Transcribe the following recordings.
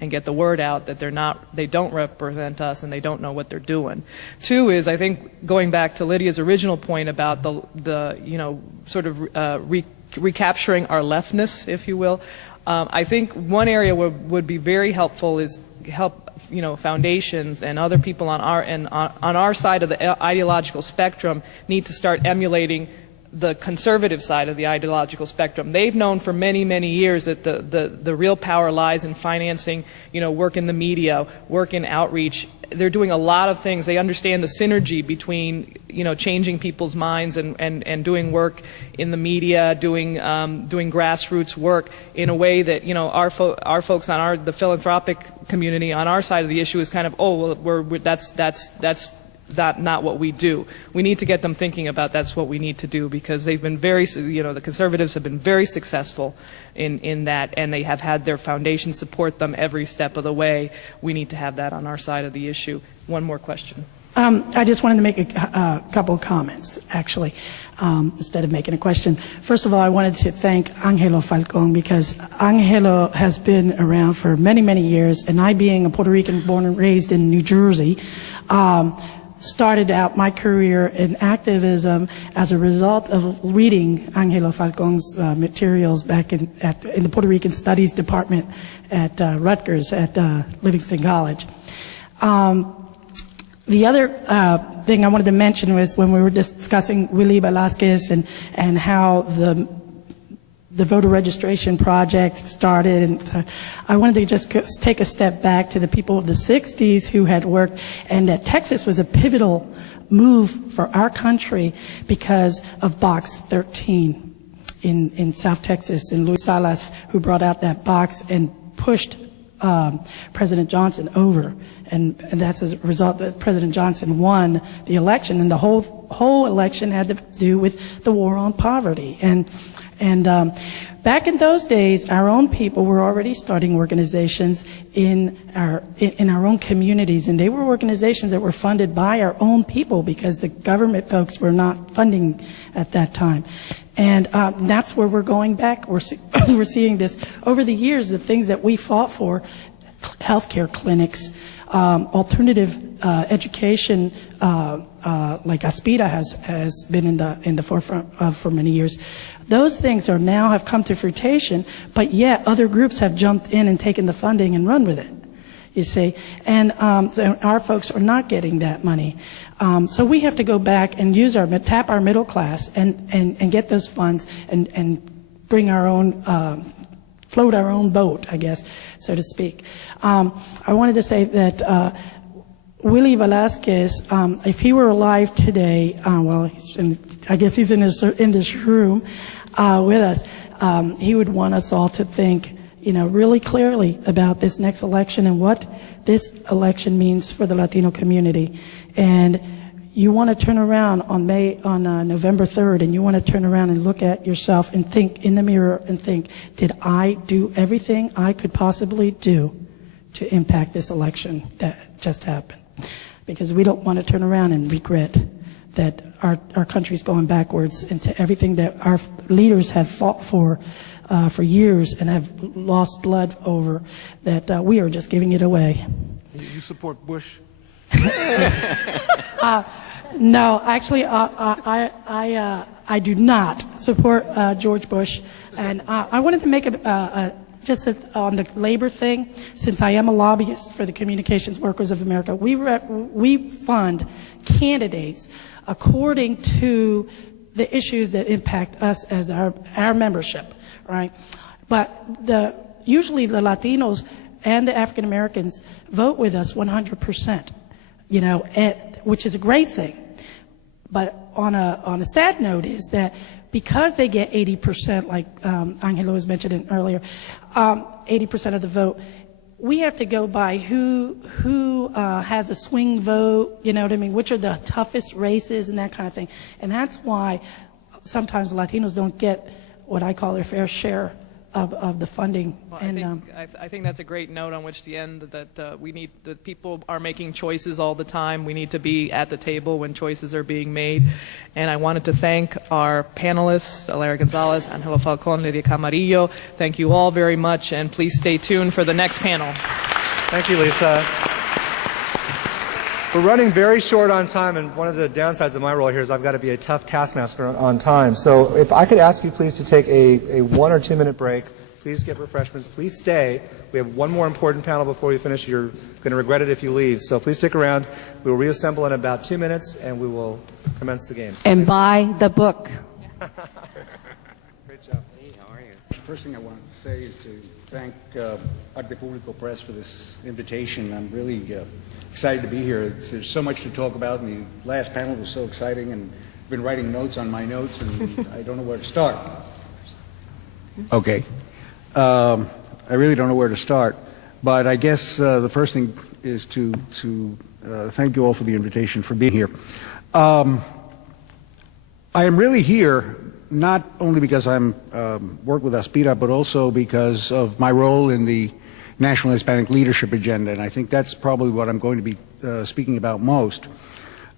and get the word out that they don't represent us and they don't know what they're doing. Two is, I think, going back to Lydia's original point about the sort of recapturing our leftness, if you will. I think one area would be very helpful is help foundations and other people on our side of the ideological spectrum need to start emulating the conservative side of the ideological spectrum. They've known for many, many years that the real power lies in financing, work in the media, work in outreach. They're doing a lot of things. They understand the synergy between, changing people's minds and doing work in the media, doing grassroots work in a way that, our folks on the philanthropic community on our side of the issue is kind of, that's not what we do. We need to get them thinking about that's what we need to do, because they've been the conservatives have been very successful in that, and they have had their foundation support them every step of the way. We need to have that on our side of the issue. One more question. I just wanted to make a couple of comments, actually, instead of making a question. First of all, I wanted to thank Angelo Falcon, because Angelo has been around for many, many years, and I, being a Puerto Rican born and raised in New Jersey, started out my career in activism as a result of reading Angelo Falcon's materials back in the Puerto Rican Studies Department at Rutgers at Livingston College. The other thing I wanted to mention was when we were discussing Willie Velazquez and how the voter registration project started, and I wanted to just take a step back to the people of the 60s who had worked, and that Texas was a pivotal move for our country because of Box 13 in South Texas, and Luis Salas, who brought out that box and pushed President Johnson over. And that's as a result that President Johnson won the election, and the whole election had to do with the war on poverty. And back in those days, our own people were already starting organizations in our own communities, and they were organizations that were funded by our own people because the government folks were not funding at that time. And that's where we're going back. We're seeing this over the years, the things that we fought for, healthcare clinics, alternative education, like Aspira has been in the forefront of for many years. Those things now have come to fruition, but yet other groups have jumped in and taken the funding and run with it, you see. And so our folks are not getting that money. So we have to go back and tap our middle class and get those funds and bring our own float our own boat, I guess, so to speak. I wanted to say that Willie Velazquez, if he were alive today, I guess he's in this room with us, he would want us all to think, really clearly about this next election and what this election means for the Latino community. And you want to turn around on November 3rd, and you want to turn around and look at yourself and think in the mirror and think, did I do everything I could possibly do to impact this election that just happened? Because we don't want to turn around and regret that our country's going backwards into everything that our leaders have fought for years and have lost blood over, that we are just giving it away. You support Bush? No, actually, I do not support George Bush, and I wanted to make on the labor thing. Since I am a lobbyist for the Communications Workers of America, we fund candidates according to the issues that impact us as our membership, right? But usually the Latinos and the African Americans vote with us 100%. Which is a great thing. But on a sad note is that because they get 80%, like Angelo was mentioning earlier, 80% of the vote, we have to go by who has a swing vote, you know what I mean, which are the toughest races and that kind of thing. And that's why sometimes Latinos don't get what I call their fair share of the funding. Well, I think that's a great note on which to end, that that people are making choices all the time. We need to be at the table when choices are being made. And I wanted to thank our panelists, Lydia Gonzalez, Angelo Falcon, Lydia Camarillo. Thank you all very much, and please stay tuned for the next panel. Thank you, Lisa. We're running very short on time, and one of the downsides of my role here is I've got to be a tough taskmaster on time. So if I could ask you please to take a 1 or 2 minute break, please get refreshments, please stay. We have one more important panel before we finish. You're going to regret it if you leave. So please stick around. We will reassemble in about 2 minutes, and we will commence the games. And buy the book. Great job. Hey, how are you? First thing I want to say is to thank Arte Público Press for this invitation. I'm really excited to be here. There's so much to talk about, and the last panel was so exciting, and I've been writing notes on my notes, and I don't know where to start. Okay. I really don't know where to start, but I guess the first thing is to thank you all for the invitation, for being here. I am really here not only because I'm work with Aspira, but also because of my role in the National Hispanic Leadership Agenda, and I think that's probably what I'm going to be speaking about most.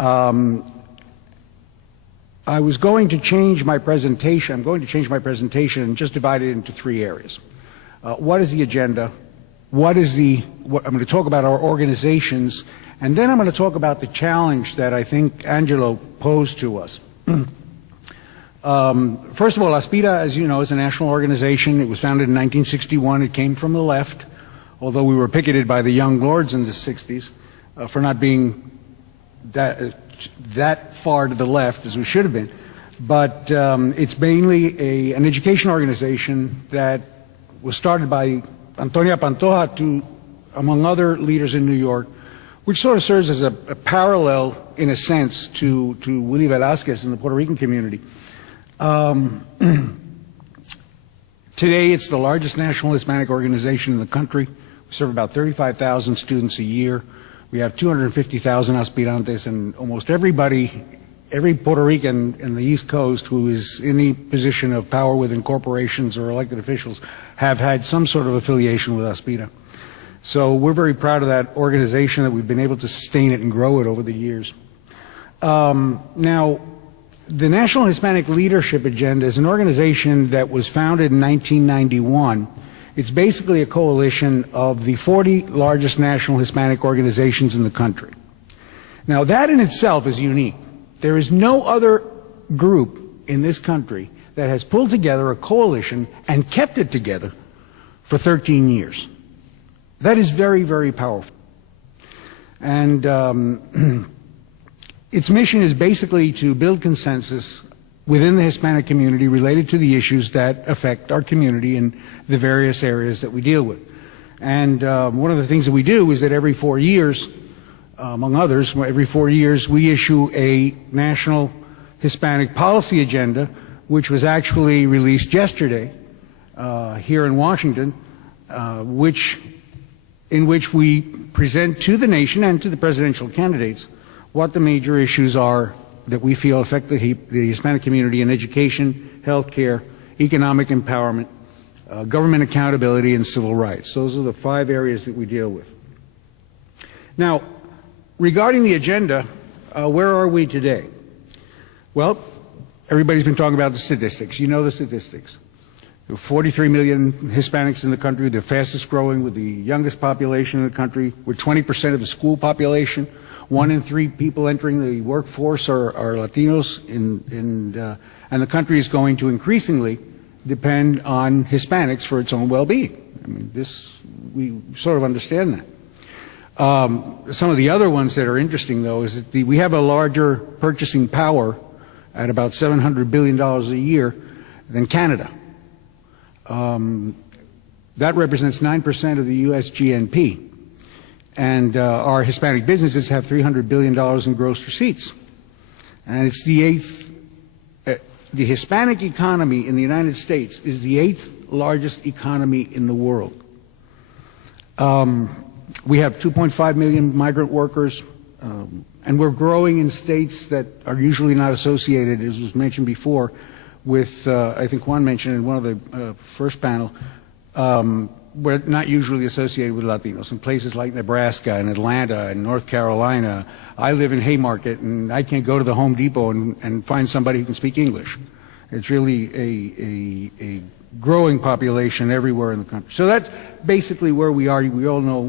I was going to change my presentation. I'm going to change my presentation and just divide it into 3 areas. What is the agenda? I'm going to talk about our organizations, and then I'm going to talk about the challenge that I think Angelo posed to us. First of all, Aspira, as you know, is a national organization. It was founded in 1961. It came from the left, although we were picketed by the Young Lords in the 60s for not being that far to the left as we should have been. But it's mainly an education organization that was started by Antonia Pantoja, among other leaders in New York, which sort of serves as a parallel, in a sense, to Willie Velazquez in the Puerto Rican community. Today, it's the largest national Hispanic organization in the country. We serve about 35,000 students a year. We have 250,000 aspirantes, and almost every Puerto Rican in the East Coast who is in any position of power within corporations or elected officials have had some sort of affiliation with Aspira. So we're very proud of that organization, that we've been able to sustain it and grow it over the years. Now, the National Hispanic Leadership Agenda is an organization that was founded in 1991. It's basically a coalition of the 40 largest national Hispanic organizations in the country. Now, that in itself is unique. There is no other group in this country that has pulled together a coalition and kept it together for 13 years. That is very, very powerful. And its mission is basically to build consensus within the Hispanic community related to the issues that affect our community in the various areas that we deal with. And one of the things that we do is that every 4 years, among others, every 4 years we issue a national Hispanic policy agenda, which was actually released yesterday here in Washington, in which we present to the nation and to the presidential candidates what the major issues are that we feel affect the Hispanic community in education, health care, economic empowerment, government accountability, and civil rights. Those are the 5 areas that we deal with. Now, regarding the agenda, where are we today? Well, everybody's been talking about the statistics. You know the statistics. There are 43 million Hispanics in the country, the fastest growing, with the youngest population in the country, with 20% of the school population. 1 in 3 people entering the workforce are Latinos, and the country is going to increasingly depend on Hispanics for its own well-being. I mean, we sort of understand that. Some of the other ones that are interesting, though, is that we have a larger purchasing power at about $700 billion a year than Canada. That represents 9% of the U.S. GNP. And our Hispanic businesses have $300 billion in gross receipts. And it's the 8th, the Hispanic economy in the United States is the 8th largest economy in the world. We have 2.5 million migrant workers, and we're growing in states that are usually not associated, as was mentioned before, with, I think Juan mentioned in one of the first panel, we're not usually associated with Latinos. In places like Nebraska and Atlanta and North Carolina, I live in Haymarket, and I can't go to the Home Depot and find somebody who can speak English. It's really a growing population everywhere in the country. So that's basically where we are. We all know